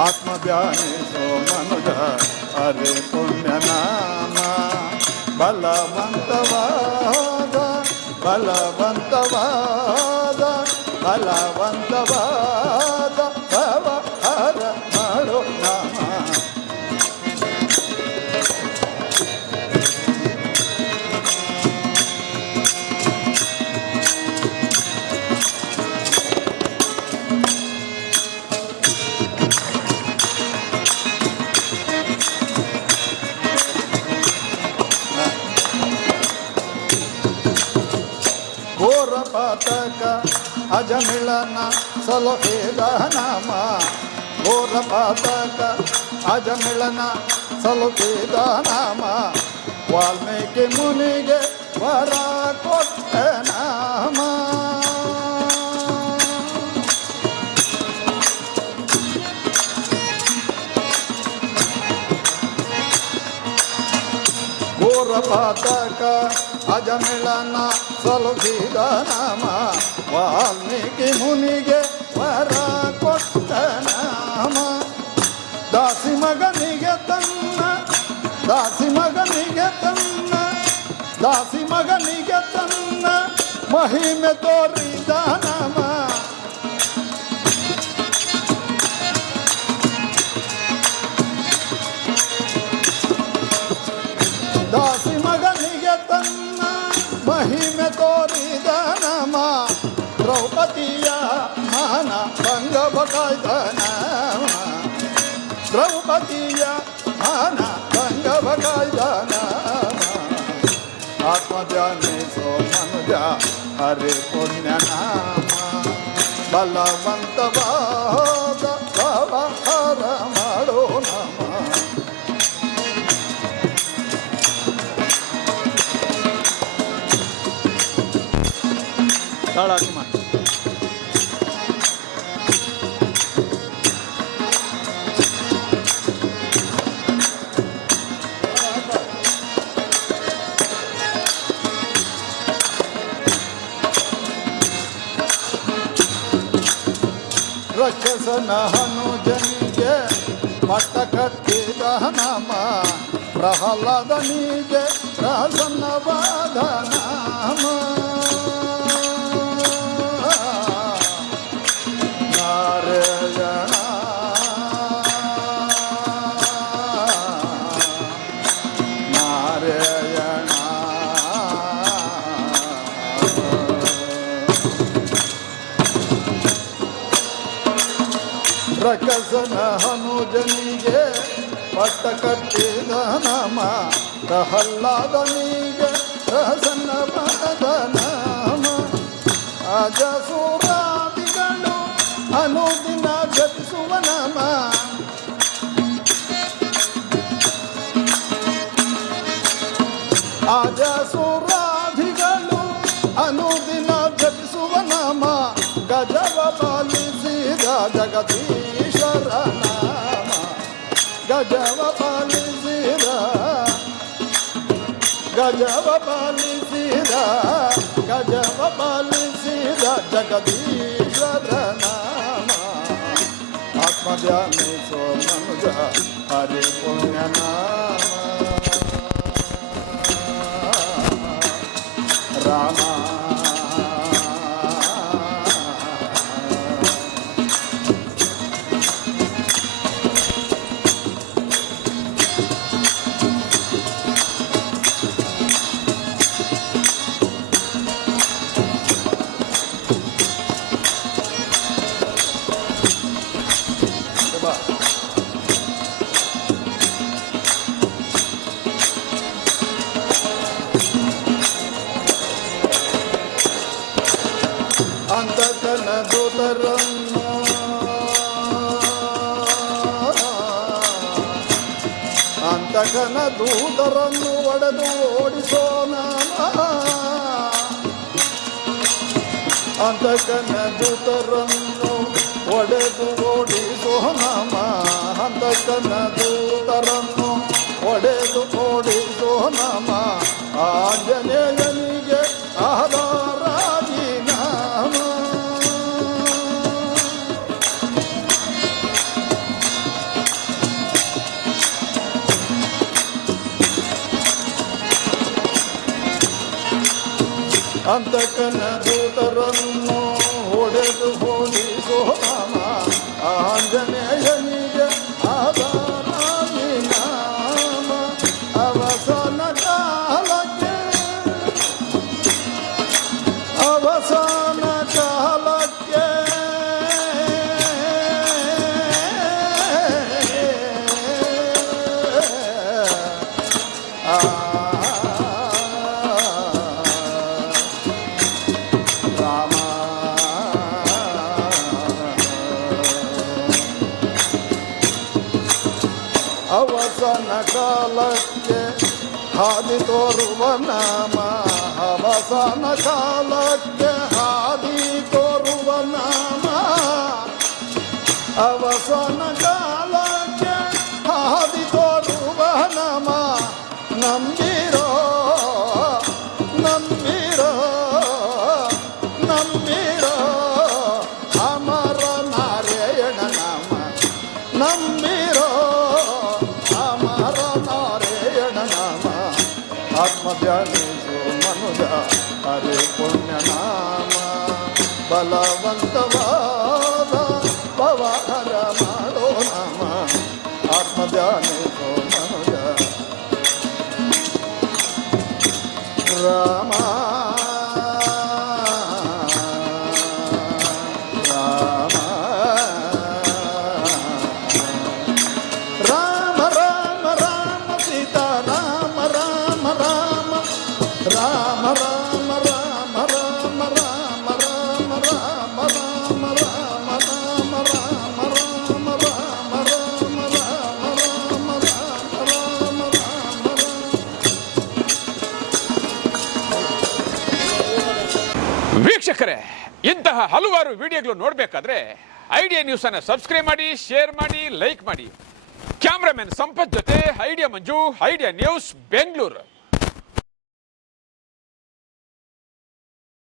ఆత్మజ్ఞాని సోమనుజ హరి పుణ్యనామ బలవంతవాద బలవంతవాద బలవంతవాద. ಘೋರ ಪಾತಕ ಅಜಮಿಳನ ಸಲಹೇದ ನಾಮ ಘೋರ ಪಾತಕ ಅಜಮಿಳನ ಸಲಹೇದ ನಾಮ ವಾಲ್ಮೀಕಿ ಮುನಿಗೆ ವರ ಕೊಟ್ಟ ಪಾತಕ, ಅಜಮಿಳನ ಸಲುಹಿದ ನಮ, ವಾಲ್ಮೀಕಿ ಮುನಿಗೆ ವರ ಕೊಟ್ಟ ನಾಮ. ದಾಸಿ ಮಗನಿಗೆ ತನ್ನ, ದಾಸಿ ಮಗನಿಗೆ ತನ್ನ, ದಾಸಿ ಮಗನಿಗೆ ತನ್ನ ಮಹಿಮೆ ತೋರಿದ ಭಂಗವ ಕಾಯ್ದ ನಾಮ ಆತ್ಮಧ್ಯಾನಿಸೋ ಮನುಜ ಹರಿ ಪುಣ್ಯ ನಾಮ ಬಲವಂತವಾದ ಭವ ಹರ ಮಾಡೋ ನಾಮ ತಾಳಾಟಿ ಮಾಡಿ ಹನುಜನಿಗೆ ಪಟ್ಟ ಕಟ್ಟಿದ ನಾಮ ಪ್ರಹ್ಲಾದನಿಗೆ ಪ್ರಸನ್ನವಾದ ನಾಮ ರಕಸನ ಹನುಜನಿಗೆ ಪಟ್ಟ ಕಟ್ಟಿದ ನಾಮ ಪ್ರಹ್ಲಾದನಿಗೆ ಪ್ರಸನ್ನವಾದ ನಮ. ಅಜಸೂರಾದಿಗಳು ಅನುದಿನ ಜಪಿಸುವ ನಮ ಅಜಸೂರಾದಿಗಳು ಅನುದಿನ ಜಪಿಸುವ ನಮ ಗಜವ ಪಾಲಿಸಿದ జగదీశ్వరనామా ఆత్మజాని సోమనుజ హరి పుణ్యనామా రామ ದೂತರನ್ನು. ಅಂತಕನ ದೂತರನ್ನು ಒಡೆದು ಓಡಿಸೋಣ. ಅಂತಕನ ದೂತರನ್ನು ಒಡೆದು ಓಡಿಸೋಣ ಅಂತಕನ ಅಂತಕನ ದೂತರನ್ನು ಹೊಡೆದು ಹೋಲಿಸೋ ಅವಸನ ಕಾಲಕ್ಕೆ ಹಾದಿ ತೋರುವ ನಾಮ ಅವಸನ ಕಾಲಕ್ಕೆ ಹಾದಿ ತೋರುವ ನಾಮ ಅವಸನ ಕಾಲಕ್ಕೆ ಹಾದಿ ತೋರುವ ನಾಮ ನಂಬಿರೋ ನಂಬಿರೋ ನಂಬಿರೋ ಅಮರ ನಾರಾಯಣ ನಾಮ ನಂಬಿರೋ ಬಲವಂತವಾದ ಪವಾರ ಮಾಡೋ ನಮ್ಮ ಆತ್ಮಧ್ಯಾನೇ ವೀಕ್ಷಕರೇ, ಇಂತಹ ಹಲವಾರು ವಿಡಿಯೋಗಳು ನೋಡಬೇಕಾದ್ರೆ ಐಡಿಯಾ ನ್ಯೂಸ್ ಅನ್ನು ಸಬ್ಸ್ಕ್ರೈಬ್ ಮಾಡಿ ಶೇರ್ ಮಾಡಿ ಲೈಕ್ ಮಾಡಿ. ಕ್ಯಾಮ್ರಾಮನ್ ಸಂಪತ್ ಜೊತೆ, Idea Manju, Idea news Bengaluru.